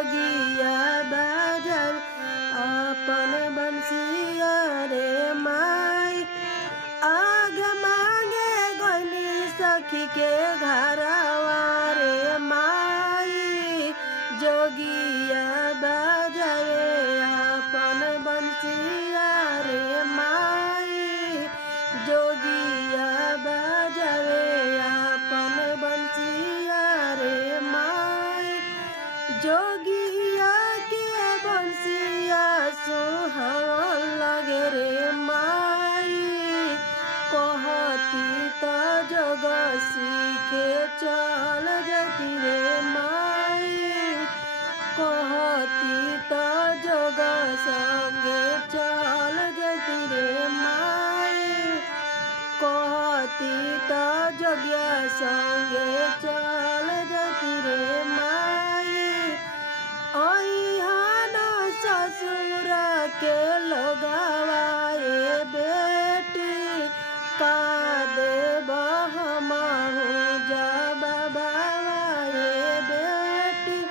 जोगिया बाजार अपन बंसिया रे माई। आग मांगे गली सखी के घरवा रे माई। जोगिया बाजारे अपन बंसिया रे माई। जोगिया बाजारे अपन बंसिया रे माई। जोगिया के बंसिया सुहावन लगे रे माई। कहती तो जग सीखे चल जती रे माई। कहती तो जग संगे चल जती रे माई। कहती तो जगिया संगे चल जती रे माई। अइहन ससुर के लगावाए बेटी। का देव हमहु जब बाबाए बेटी।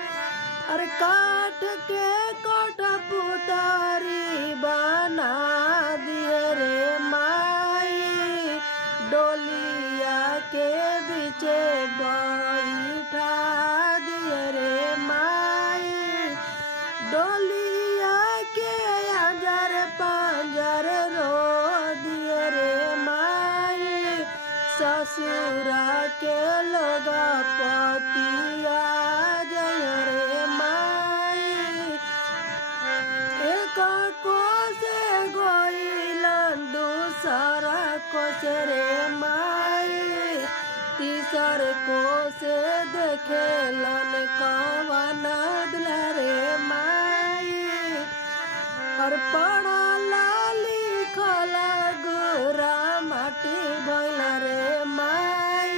अरे काट के कोट पुतारी बना दिए रे माई। डोलिया के बीचे बैठा दिए रे माई। डोलिया के अंजर पंजर रो दिए रे माई। ससुरा के लोग पतिया जय रे माई। एक को से गोइलन दूसरा को से रे माई। तीसर को से देखेलन कवन दुला रे माई। और पढ़ल लिखल गोरा माटी भइल रे माई।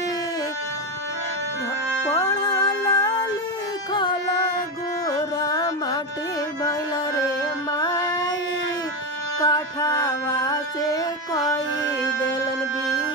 पढ़ल लिखल गोरा माटी भइल रे माई। काठवा से कई देलन भी